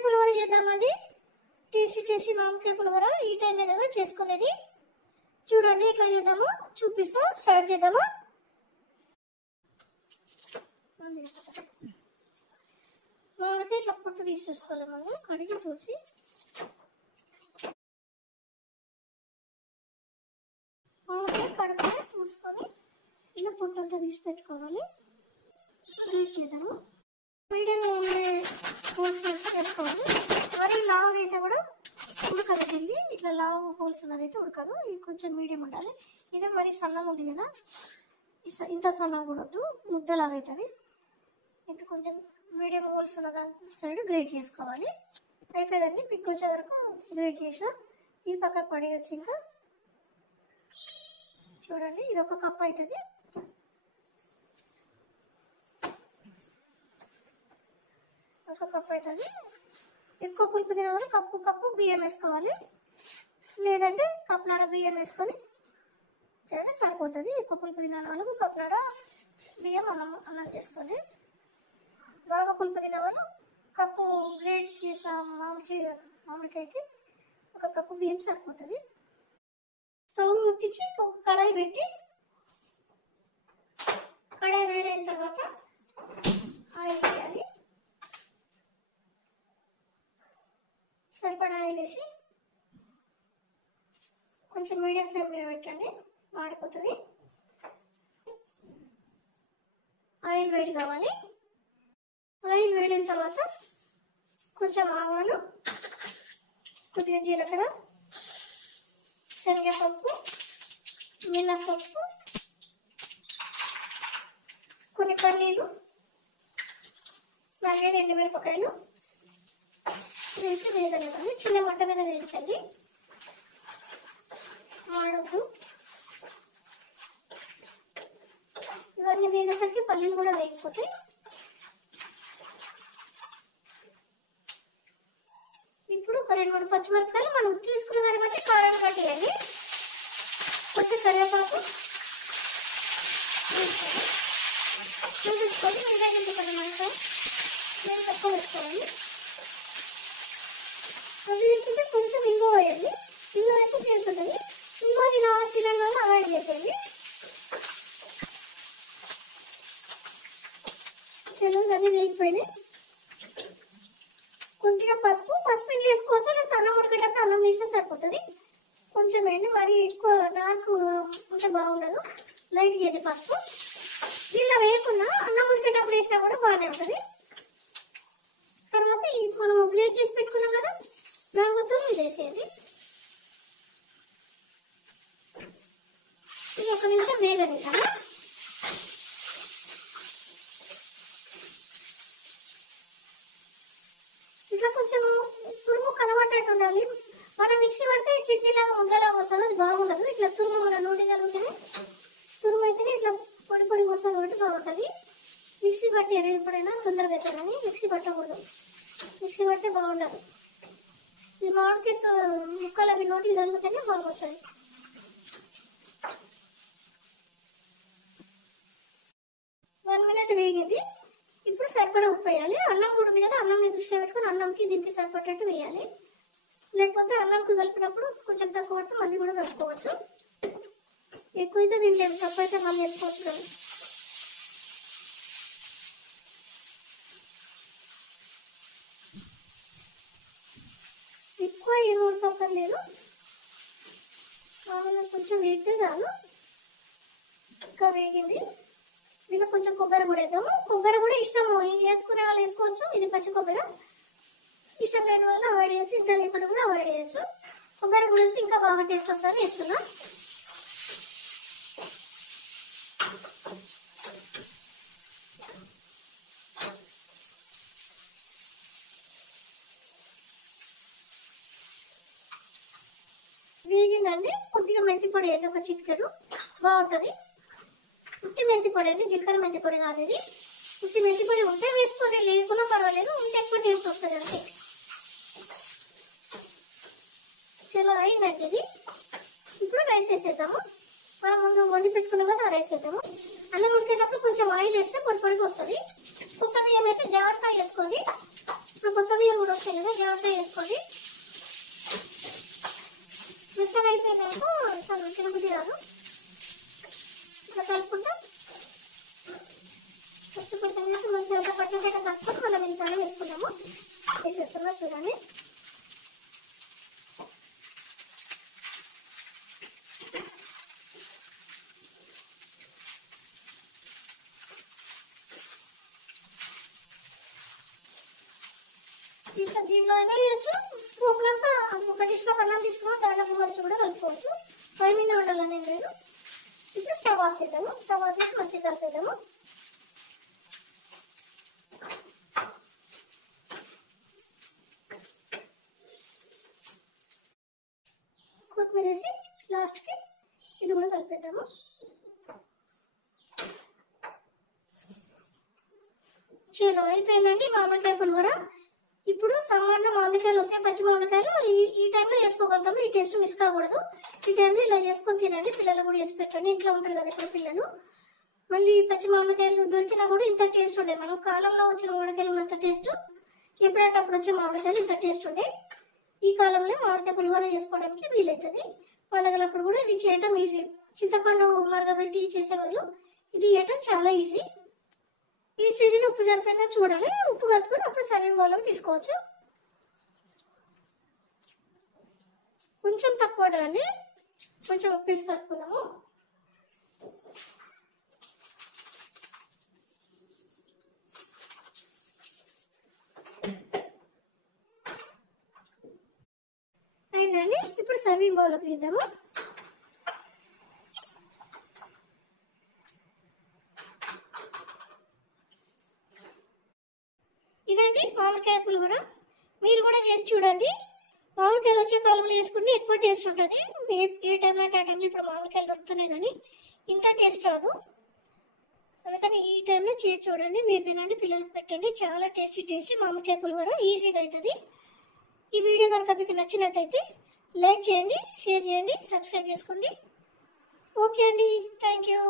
మామిడికాయ పులిహోర చేద్దామండి. టేస్టీ మామిడికాయ పులిహోర ఈ టైమే కదా చేసుకునేది. చూడండి ఎట్లా చేద్దామో చూపిస్తాం. స్టార్ట్ చేద్దామా? మామిడికాయ ఇట్లా పొట్టు తీసేసుకోవాలి. మనం కడిగి పోసి మామిడికాయ కడుపుని చూసుకొని ఇలా పొట్టంతా తీసి పెట్టుకోవాలి. గ్రేట్ చేద్దాము. మీడియం హోల్స్ పెట్టుకోవాలి. మరి లావు అయితే కూడా ఉడకదు. ఢిల్లీ ఇట్లా లావు హోల్స్ ఉన్నదైతే ఉడకదు. ఇది కొంచెం మీడియం ఉండాలి. ఇదే మరి సన్నం ఉంది కదా, ఇంత సన్నం కూడా వద్దు, ముద్దలాగా అవుతుంది. ఇంకా కొంచెం మీడియం హోల్స్ ఉన్న దాని సైడ్ గ్రేట్ చేసుకోవాలి. అయిపోయిందండి. పిక్ వచ్చే వరకు గ్రేట్ చేసిన. ఇది పక్కకు పడేయచ్చు. ఇంకా చూడండి ఇది ఒక కప్ అవుతుంది. ఒక కప్ అవుతుంది. ఎక్కువ పులుపు తినవాలి. కప్పు బియ్యం వేసుకోవాలి. లేదంటే కప్పున్నర బియ్యం వేసుకొని చాలా సరిపోతుంది. ఎక్కువ పులుపు తినే వాళ్ళకు కప్పున్నర బియ్యం అన్నం చేసుకోండి. బాగా పులుపు తినేవాళ్ళు కప్పు గ్రేట్ చేసిన మామిడికాయకి ఒక కప్పు బియ్యం సరిపోతుంది. స్టవ్ ముట్టించి ఒక కడాయి పెట్టి, కడాయి వేడైన తర్వాత ఆయిల్ వేయాలి. సరిపడా ఆయిల్ వేసి కొంచెం మీడియం ఫ్లేమ్ మీద పెట్టండి, మాడిపోతుంది. ఆయిల్ వేడి కావాలి. ఆయిల్ వేడిన తర్వాత కొంచెం ఆవాలు, కొద్దిగా జీలకర్ర, శనగపప్పు, మినపప్పు, కొన్ని పల్లీలు, అలాగే ఎండుమిరపకాయలు వేసి వేగనివ్వండి. చిన్న మంట మీద వేయించండి, మాడద్దు. ఇవన్నీ వేగేసరికి పల్లీలు కూడా వేగిపోతాయి. ఇప్పుడు ఒక 2-3 పచ్చిమిరపకాయలు మనం తీసుకున్న దాన్ని బట్టి కారం కట్టేయాలి. కొంచెం కరివేపాకు చూపించుకొని వేగండి. మనకు నేను తక్కువ పెట్టుకోవాలి. అవి వేసుకుంటే కొంచెం ఇంగువ వేయాలి. ఇంగువ వేస్తే టేస్ట్ ఉంటుంది. ఇంగువ తినడం వల్ల అవాయిడ్ చేసేయండి. చెరువులు అన్నీ వేగిపోయినాయి. కొద్దిగా పసుపు ఇంట్లో వేసుకోవచ్చు. లేకపోతే అన్నం ఉడికేటప్పుడు అన్నం వేసినా సరిపోతుంది. కొంచెం వేయండి, మరి ఎక్కువ నాకు ఉంటే బాగుండదు. లైట్ చేయండి పసుపు. ఇలా వేయకుండా అన్నం ఉడికేటప్పుడు వేసినా కూడా బాగానే ఉంటుంది. తర్వాత మనం గ్రేట్ చేసి పెట్టుకున్నాం కదా, దానితో ఇది వేసేయండి. ఇది 1 నిమిషం వేగని కదా. ఇట్లా కొంచెం తురుము కనబడ్డట్టు ఉండాలి. మనం మిక్సీ పడితే చట్నీలాగా ముద్దలాగా వస్తుంది, అది బాగుండదు. ఇట్లా తురుము మన నూనెగా ఉంటేనే, తురుము అయితేనే ఇట్లా పొడి వస్తుంది కాబట్టి బాగుంటుంది. మిక్సీ పట్టి ఎప్పుడైనా తొందరగా అవుతుందని మిక్సీ పట్టకూడదు. మిక్సీ పడితే బాగుండదు. ఈ మామిడికాయ ముక్కలు అవి నోటికి తగిలితేనే బాగొస్తుంది. వన్ మినిట్ వేగింది. ఇప్పుడు సరిపడా ఉప్పు వేయాలి. అన్నం కూడా ఉంది కదా, అన్నం దృష్టిలో పెట్టుకొని అన్నంకి దీనికి సరిపడేట్టు వేయాలి. లేకపోతే అన్నంకి కలిపినప్పుడు కొంచెం తక్కువ పడితే మళ్ళీ కూడా కలుపుకోవచ్చు. ఎక్కువైతే తినలేము, తక్కువ అయితే మళ్ళీ వేసుకోవచ్చు కదా. ఎక్కువ ఏం ఉడకక్కర్ లేదు, మామూలుగా కొంచెం వేగితే చాలు. ఇంకా వేగింది. ఇలా కొంచెం కొబ్బరి కూడా వేద్దాము. కొబ్బరి కూడా ఇష్టము వేసుకునే వాళ్ళు వేసుకోవచ్చు. ఇది పచ్చి కొబ్బరి, ఇష్టం లేని వాళ్ళు అవాయిడ్ చేయొచ్చు. ఇంట్లో లేకుండా కూడా అవాయిడ్ చేయొచ్చు. కొబ్బరి కూడా వేసి ఇంకా బాగా టేస్ట్ వస్తుంది. వేస్తున్నాం. వేగిందండి. కొద్దిగా మెంతి పొడి వేయండి, ఒక చిటికెడు బాగుంటుంది. ఉట్టి మెంతి పొడి అండి, జీలకర్ర మెంతి పొడి కాదు ఇది. ఉట్టి మెంతి పొడి ఉంటే వేసుకోండి, లేకున్నా పర్వాలేదు. ఉంటే ఎక్కువ టేస్ట్ వస్తుంది అంతే. చలో అయిందండి ఇది. ఇప్పుడు రైస్ వేసేద్దాము. మనం ముందు వండి పెట్టుకున్నాం కదా, ఆ రైస్ వేద్దాము. అన్నం ఉడికేటప్పుడు కొంచెం ఆయిల్ వేస్తే పొడి పొడిగా వస్తుంది. కొత్త బియ్యం అయితే జాగ్రత్తగా వేసుకోండి. ఇప్పుడు కొత్త బియ్యం కూడా వస్తాయి కదా, జాగ్రత్తగా వేసుకోండి. మెత్తగా అయిపోయినాక చాలా తినబుద్ధి రాదు. ఇట్లా కలుపుకుంటా ఫస్ట్ కొంచెం వేసి మంచిగా పట్టిన కలుపుకొని మళ్ళీ మిగతా వేసుకుంటాము. వేసేస్తున్నా చూడండి. ఇంకా దీంట్లో అయినా వేయచ్చు. పోపులంతా ఒక డిష్లో అన్నం తీసుకున్నాం, దాంట్లో పోవచ్చు కూడా కలుపుకోవచ్చు. పై మీద ఉండాలని ఏం లేదు. ఇప్పుడు స్టవ్ ఆఫ్ చేద్దాము. స్టవ్ ఆఫ్ చేసి మంచిగా కలిపేద్దాము. కొత్తిమీర వేసి లాస్ట్కి ఇది కూడా కలిపేద్దాము. చలో అయిపోయిందండి మామిడికాయ పులిహోర. ఇప్పుడు సమ్మర్లో మామిడికాయలు వస్తాయి, పచ్చి మామిడికాయలు ఈ టైంలో వేసుకోగలుగుతాము. ఈ టేస్ట్ మిస్ కాకూడదు. ఈ టైంలో ఇలా చేసుకొని తినండి. పిల్లలు కూడా వేసి పెట్టండి. ఇంట్లో ఉంటారు కదా ఇప్పుడు పిల్లలు. మళ్ళీ పచ్చి మామిడికాయలు దొరికినా కూడా ఇంత టేస్ట్ ఉండే, మనం కాలంలో వచ్చిన మామిడికాయలు ఉన్నంత టేస్ట్ ఎప్పుడంటే అప్పుడు వచ్చే మామిడికాయలు ఇంత టేస్ట్ ఉండే. ఈ కాలంలో మామిడికాయ పులిహోర చేసుకోవడానికి వీలవుతుంది. పండుగలప్పుడు కూడా ఇది చేయటం ఈజీ. చింతపండు మరగబెట్టి చేసే బదులు ఇది చేయటం చాలా ఈజీ. ఈ స్టేజ్లో ఉప్పు సరిపోయిందో చూడాలి. ఉప్పు కలుపుకొని అప్పుడు సర్వింగ్ బౌల్లోకి తీసుకోవచ్చు. కొంచెం తక్కువ ఉంటుందండి, కొంచెం ఉప్పు వేసి కలుపుకుందాము. అయిందండి. ఇప్పుడు సర్వింగ్ బౌల్లోకి తీద్దాము. ఇదండి మామిడికాయ పులిహోర. మీరు కూడా చేసి చూడండి. మామిడికాయలు వచ్చే కాలంలో వేసుకుంటే ఎక్కువ టేస్ట్ ఉంటుంది. ఏ టైంలో అంటే ఆ టైంలో ఇప్పుడు మామిడికాయలు దొరుకుతున్నాయి కానీ ఇంత టేస్ట్ రాదు. అందుకని ఈ టైంలో చేసి చూడండి. మీరు తినండి, పిల్లలకు పెట్టండి. చాలా టేస్టీ మామిడికాయ పులిహోర ఈజీగా అవుతుంది. ఈ వీడియో కనుక మీకు నచ్చినట్టయితే లైక్ చేయండి, షేర్ చేయండి, సబ్స్క్రైబ్ చేసుకోండి. ఓకే అండి, థ్యాంక్ యూ.